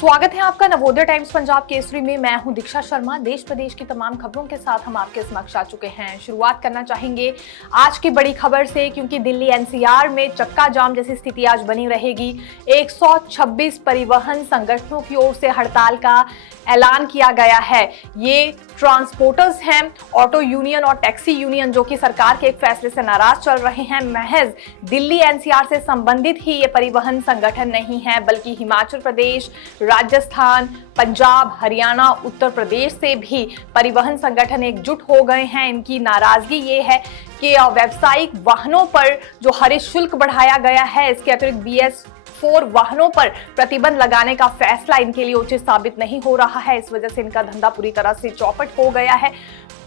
स्वागत है आपका नवोदय टाइम्स पंजाब केसरी में। मैं हूं दीक्षा शर्मा। देश प्रदेश की तमाम खबरों के साथ हम आपके समक्ष आ चुके हैं। शुरुआत करना चाहेंगे आज की बड़ी खबर से, क्योंकि दिल्ली एनसीआर में चक्का जाम जैसी स्थिति आज बनी रहेगी। 126 परिवहन संगठनों की ओर से हड़ताल का ऐलान किया गया है। ये ट्रांसपोर्टर्स हैं, ऑटो यूनियन और टैक्सी यूनियन, जो कि सरकार के एक फैसले से नाराज चल रहे हैं। महज दिल्ली एनसीआर से संबंधित ही ये परिवहन संगठन नहीं है, बल्कि हिमाचल प्रदेश, राजस्थान, पंजाब, हरियाणा, उत्तर प्रदेश से भी परिवहन संगठन एकजुट हो गए हैं। इनकी नाराजगी ये है कि व्यावसायिक वाहनों पर जो हरित शुल्क बढ़ाया गया है, इसके अतिरिक्त BS4 वाहनों पर प्रतिबंध लगाने का फैसला इनके लिए उचित साबित नहीं हो रहा है। इस वजह से इनका धंधा पूरी तरह से चौपट हो गया है।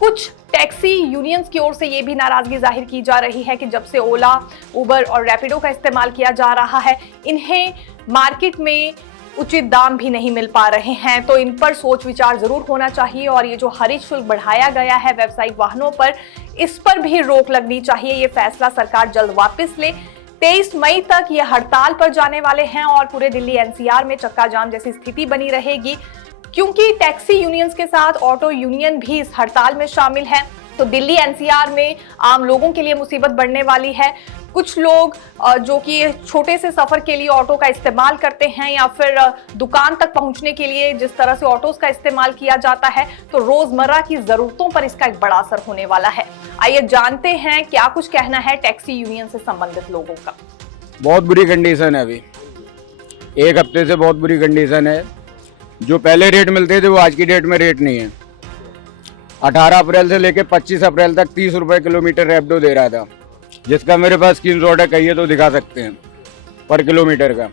कुछ टैक्सी यूनियंस की ओर से ये भी नाराजगी जाहिर की जा रही है कि जब से ओला, उबर और रैपिडो का इस्तेमाल किया जा रहा है, इन्हें मार्केट में उचित दाम भी नहीं मिल पा रहे हैं। तो इन पर सोच विचार जरूर होना चाहिए और ये जो हरित शुल्क बढ़ाया गया है व्यावसायिक वाहनों पर, इस पर भी रोक लगनी चाहिए। ये फैसला सरकार जल्द वापस ले। 23 मई तक ये हड़ताल पर जाने वाले हैं और पूरे दिल्ली एनसीआर में चक्का जाम जैसी स्थिति बनी रहेगी। क्योंकि टैक्सी यूनियंस के साथ ऑटो यूनियन भी इस हड़ताल में शामिल है, तो दिल्ली एनसीआर में आम लोगों के लिए मुसीबत बढ़ने वाली है। कुछ लोग जो कि छोटे से सफर के लिए ऑटो का इस्तेमाल करते हैं या फिर दुकान तक पहुंचने के लिए जिस तरह से ऑटोस का इस्तेमाल किया जाता है, तो रोजमर्रा की जरूरतों पर इसका एक बड़ा असर होने वाला है। आइए जानते हैं क्या कुछ कहना है टैक्सी यूनियन से संबंधित लोगों का। बहुत बुरी कंडीशन है, अभी एक हफ्ते से बहुत बुरी कंडीशन है। जो पहले रेट मिलते थे वो आज की डेट में रेट नहीं है। 18 अप्रैल से लेकर 25 अप्रैल तक 30 रुपए किलोमीटर रैपिडो दे रहा था, जिसका मेरे पास स्क्रीनशॉट है, कहिए तो दिखा सकते हैं, पर किलोमीटर का।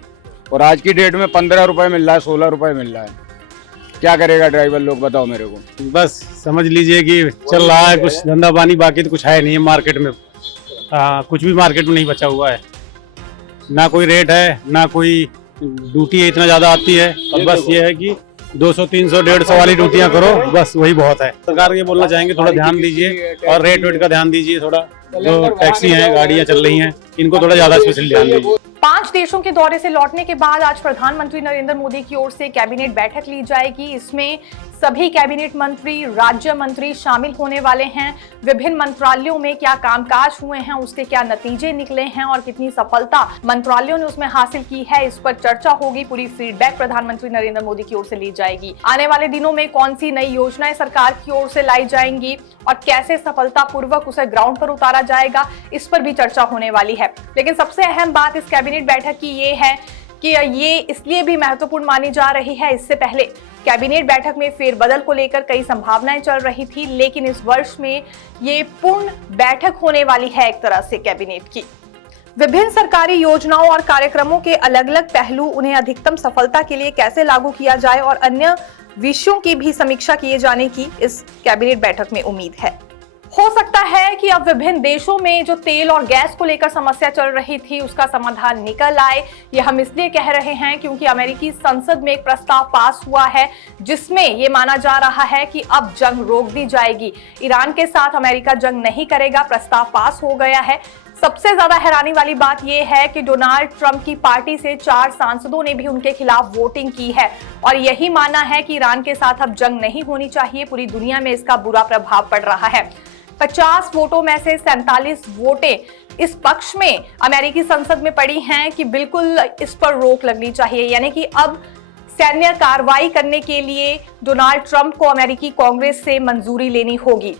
और आज की डेट में 15 रुपए मिल रहा है, 16 रुपए मिल रहा है। क्या करेगा ड्राइवर लोग, बताओ मेरे को। बस समझ लीजिए कि चल रहा है कुछ धंधा पानी, बाकी तो कुछ है नहीं है मार्केट में। कुछ भी मार्केट में नहीं बचा हुआ है, ना कोई रेट है, ना कोई ड्यूटी इतना ज़्यादा आती है। और बस ये है कि 200, 300, 150 वाली ड्यूटियाँ करो, बस वही बहुत है। सरकार ये बोलना चाहेंगे थोड़ा ध्यान दीजिए और रेट वेट का ध्यान दीजिए। थोड़ा जो टैक्सी हैं, गाड़ियाँ चल रही हैं, इनको थोड़ा ज़्यादा स्पेशल ध्यान दीजिए। 5 देशों के दौरे से लौटने के बाद आज प्रधानमंत्री नरेंद्र मोदी की ओर से कैबिनेट बैठक ली जाएगी। इसमें सभी कैबिनेट मंत्री, राज्य मंत्री शामिल होने वाले हैं। विभिन्न मंत्रालयों में क्या कामकाज हुए हैं, उसके क्या नतीजे निकले हैं और कितनी सफलता मंत्रालयों ने उसमें हासिल की है, इस पर चर्चा होगी। पूरी फीडबैक प्रधानमंत्री नरेंद्र मोदी की ओर से ली जाएगी। आने वाले दिनों में कौन सी नई योजनाएं सरकार की ओर से लाई जाएंगी और कैसे सफलतापूर्वक उसे ग्राउंड पर उतारा जाएगा, इस पर भी चर्चा होने वाली है। लेकिन सबसे अहम बात इस कैबिनेट बैठक की ये है कि ये इसलिए भी महत्वपूर्ण मानी जा रही है। इससे पहले कैबिनेट बैठक में फेरबदल को लेकर कई संभावनाएं चल रही थी, लेकिन इस वर्ष में ये पूर्ण बैठक होने वाली है एक तरह से कैबिनेट की। विभिन्न सरकारी योजनाओं और कार्यक्रमों के अलग अलग पहलू, उन्हें अधिकतम सफलता के लिए कैसे लागू किया जाए और अन्य विषयों की भी समीक्षा किए जाने की इस कैबिनेट बैठक में उम्मीद है। हो सकता है कि अब विभिन्न देशों में जो तेल और गैस को लेकर समस्या चल रही थी, उसका समाधान निकल आए। ये हम इसलिए कह रहे हैं क्योंकि अमेरिकी संसद में एक प्रस्ताव पास हुआ है, जिसमें ये माना जा रहा है कि अब जंग रोक दी जाएगी। ईरान के साथ अमेरिका जंग नहीं करेगा, प्रस्ताव पास हो गया है। सबसे ज्यादा हैरानी वाली बात यह है कि डोनाल्ड ट्रंप की पार्टी से 4 सांसदों ने भी उनके खिलाफ वोटिंग की है और यही माना है कि ईरान के साथ अब जंग नहीं होनी चाहिए। पूरी दुनिया में इसका बुरा प्रभाव पड़ रहा है। 50 वोटों में से 47 वोटें इस पक्ष में अमेरिकी संसद में पड़ी हैं कि बिल्कुल इस पर रोक लगनी चाहिए, यानी कि अब सैन्य कार्रवाई करने के लिए डोनाल्ड ट्रंप को अमेरिकी कांग्रेस से मंजूरी लेनी होगी।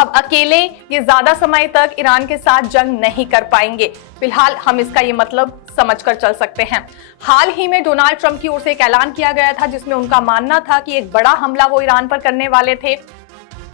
अब अकेले ये ज्यादा समय तक ईरान के साथ जंग नहीं कर पाएंगे। फिलहाल हम इसका ये मतलब समझकर चल सकते हैं। हाल ही में डोनाल्ड ट्रंप की ओर से एक ऐलान किया गया था, जिसमें उनका मानना था कि एक बड़ा हमला वो ईरान पर करने वाले थे,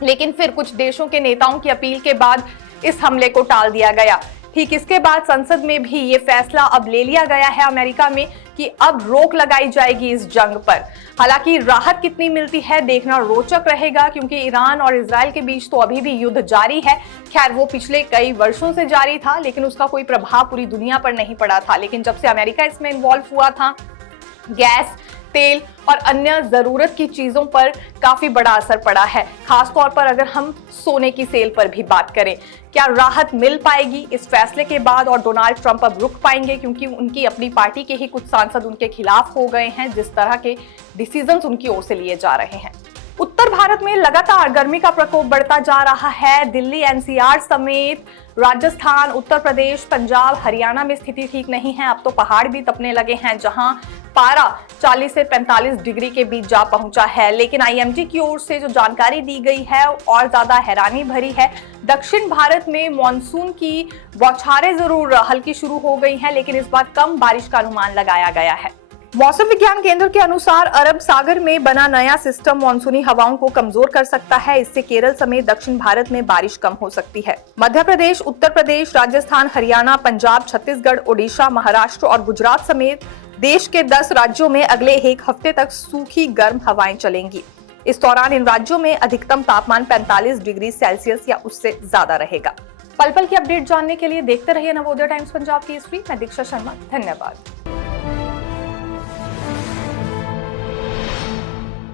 लेकिन फिर कुछ देशों के नेताओं की अपील के बाद इस हमले को टाल दिया गया। ठीक इसके बाद संसद में भी ये फैसला अब ले लिया गया है अमेरिका में कि अब रोक लगाई जाएगी इस जंग पर। हालांकि राहत कितनी मिलती है देखना रोचक रहेगा, क्योंकि ईरान और इजराइल के बीच तो अभी भी युद्ध जारी है। खैर, वो पिछले कई वर्षों से जारी था, लेकिन उसका कोई प्रभाव पूरी दुनिया पर नहीं पड़ा था। लेकिन जब से अमेरिका इसमें इन्वॉल्व हुआ था, गैस, तेल और अन्य जरूरत की चीजों पर काफी बड़ा असर पड़ा है। खासतौर पर अगर हम सोने की सेल पर भी बात करें, क्या राहत मिल पाएगी इस फैसले के बाद और डोनाल्ड ट्रंप अब रुक पाएंगे, क्योंकि उनकी अपनी पार्टी के ही कुछ सांसद उनके खिलाफ हो गए हैं जिस तरह के डिसीजंस उनकी ओर से लिए जा रहे हैं। उत्तर भारत में लगातार गर्मी का प्रकोप बढ़ता जा रहा है। दिल्ली, एनसीआर समेत राजस्थान, उत्तर प्रदेश, पंजाब, हरियाणा में स्थिति ठीक नहीं है। अब तो पहाड़ भी तपने लगे हैं, जहां पारा 40 से 45 डिग्री के बीच जा पहुंचा है। लेकिन आईएमडी की ओर से जो जानकारी दी गई है और ज्यादा हैरानी भरी है। दक्षिण भारत में मॉनसून की बौछारें जरूर हल्की शुरू हो गई हैं, लेकिन इस बार कम बारिश का अनुमान लगाया गया है। मौसम विज्ञान केंद्र के अनुसार अरब सागर में बना नया सिस्टम मॉनसूनी हवाओं को कमजोर कर सकता है। इससे केरल समेत दक्षिण भारत में बारिश कम हो सकती है। मध्य प्रदेश, उत्तर प्रदेश, राजस्थान, हरियाणा, पंजाब, छत्तीसगढ़, ओडिशा, महाराष्ट्र और गुजरात समेत देश के 10 राज्यों में अगले एक हफ्ते तक सूखी गर्म हवाएं चलेंगी। इस दौरान इन राज्यों में अधिकतम तापमान 45 डिग्री सेल्सियस या उससे ज्यादा रहेगा। पल पल की अपडेट जानने के लिए देखते रहिए नवोदय टाइम्स पंजाब केसरी। मैं दीक्षा शर्मा, धन्यवाद।